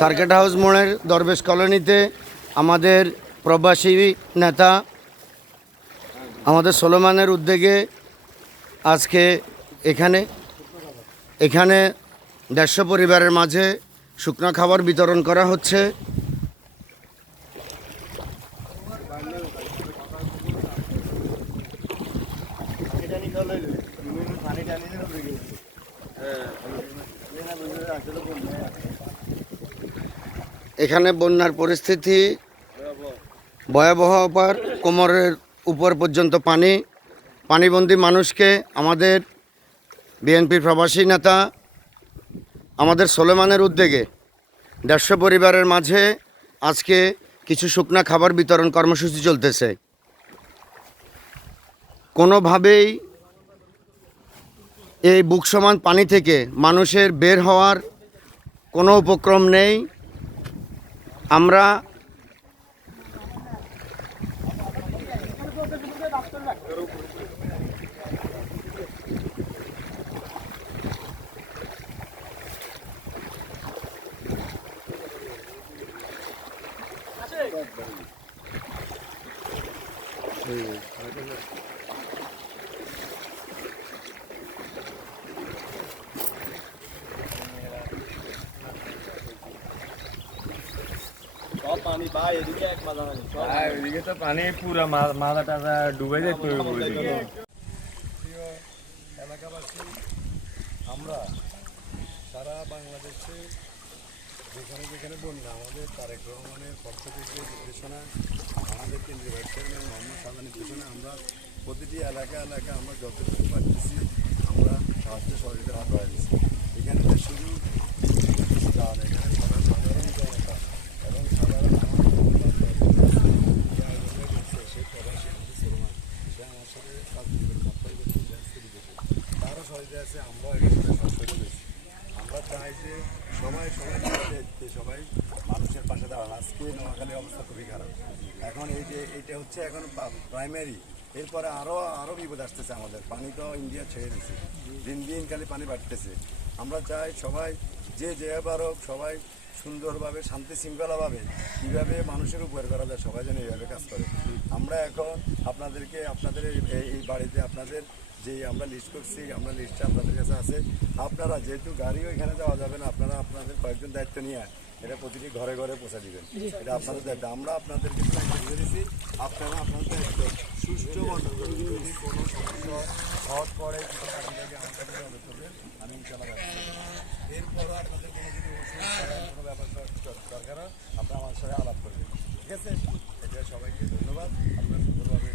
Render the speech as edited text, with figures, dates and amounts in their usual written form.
Circuit house মোড়ের দরবেশ কলোনিতে আমাদের প্রবাসী নেতা আমাদের সোলোমানের উদ্যোগে আজকে এখানে 150 পরিবারের মাঝে শুকনো খাবার বিতরণ করা হচ্ছে। এখানে বন্যার পরিস্থিতি ভয়াবহ, কোমরের উপর পর্যন্ত পানিবন্দী মানুষকে আমাদের বিএনপির প্রবাসী নেতা আমাদের সোলেমানের উদ্যোগে 150 পরিবারের মাঝে আজকে কিছু শুকনা খাবার বিতরণ কর্মসূচি চলতেছে। কোনোভাবেই এই বুক সমান পানি থেকে মানুষের বের হওয়ার কোনো উপক্রম নেই। আমরা এদিকে তো পানি পুরা মাথা টাথা ডুবে যায়। এলাকাবাসী আমরা সারা বাংলাদেশে যেখানে যেখানে বন্যা, আমাদের তারেক রহমানের পক্ষ থেকে নির্দেশনা, আমাদের কেন্দ্রীয় ভাইস চেয়ারম্যান মোহাম্মদ সাদা নির্দেশনা, আমরা প্রতিটি এলাকা আমরা যতটুকু পারতেছি আমরা সাহায্য সহযোগিতার হাত বাড়িয়ে দিচ্ছি। এখানে শুধু এখানে সাধারণ জনতা এবং সাধারণ সে প্রবাসী সে আমার সাথে তারও সহযোগিতা আছে, আমরাও এখানে সহযোগিতা করেছি। আমরা চাই যে সবাই মানুষের পাশে দাঁড়ান। আজকে নোয়াখালীর অবস্থা খুবই খারাপ। এখন এইটা হচ্ছে এখন প্রাইমারি, এরপরে আরও বিপদ আসতেছে। আমাদের পানি তো ইন্ডিয়া ছেড়ে দিচ্ছে, দিন দিন খালি পানি বাড়তেছে। আমরা চাই সবাই যে পারো সবাই সুন্দরভাবে শান্তি শৃঙ্খলাভাবে কীভাবে মানুষের উপকার করা যায় সবাই যেন এইভাবে কাজ করে। আমরা এখন আপনাদের এই বাড়িতে আপনাদের যে আমরা লিস্ট করছি, আমরা লিস্টটা আপনাদের কাছে আছে। আপনারা যেহেতু গাড়িও এখানে যাওয়া যাবে না, আপনারা আপনাদের কয়েকজন দায়িত্ব নিয়ে এটা প্রতিটি ঘরে ঘরে পৌঁছে দিবেন। এটা আপনাদের দায়িত্ব। আমরা আপনাদেরকে দায়িত্ব দিয়ে দিচ্ছি, আপনারা আপনাদের দায়িত্ব সুষ্ঠু বন্ধ করে যদি কোনো সমস্যা হট পড়ে কিছু কারণ থেকে আমাদের অনুরোধ করবেন, আমি ইনশাআল্লাহ যাচ্ছি। এরপরও আপনাদের কোনো যদি কোনো ব্যাপার দরকার হয় আপনারা আমার সাথে আলাপ করবেন, ঠিক আছে? এটা সবাইকে ধন্যবাদ। আপনারা সুন্দরভাবে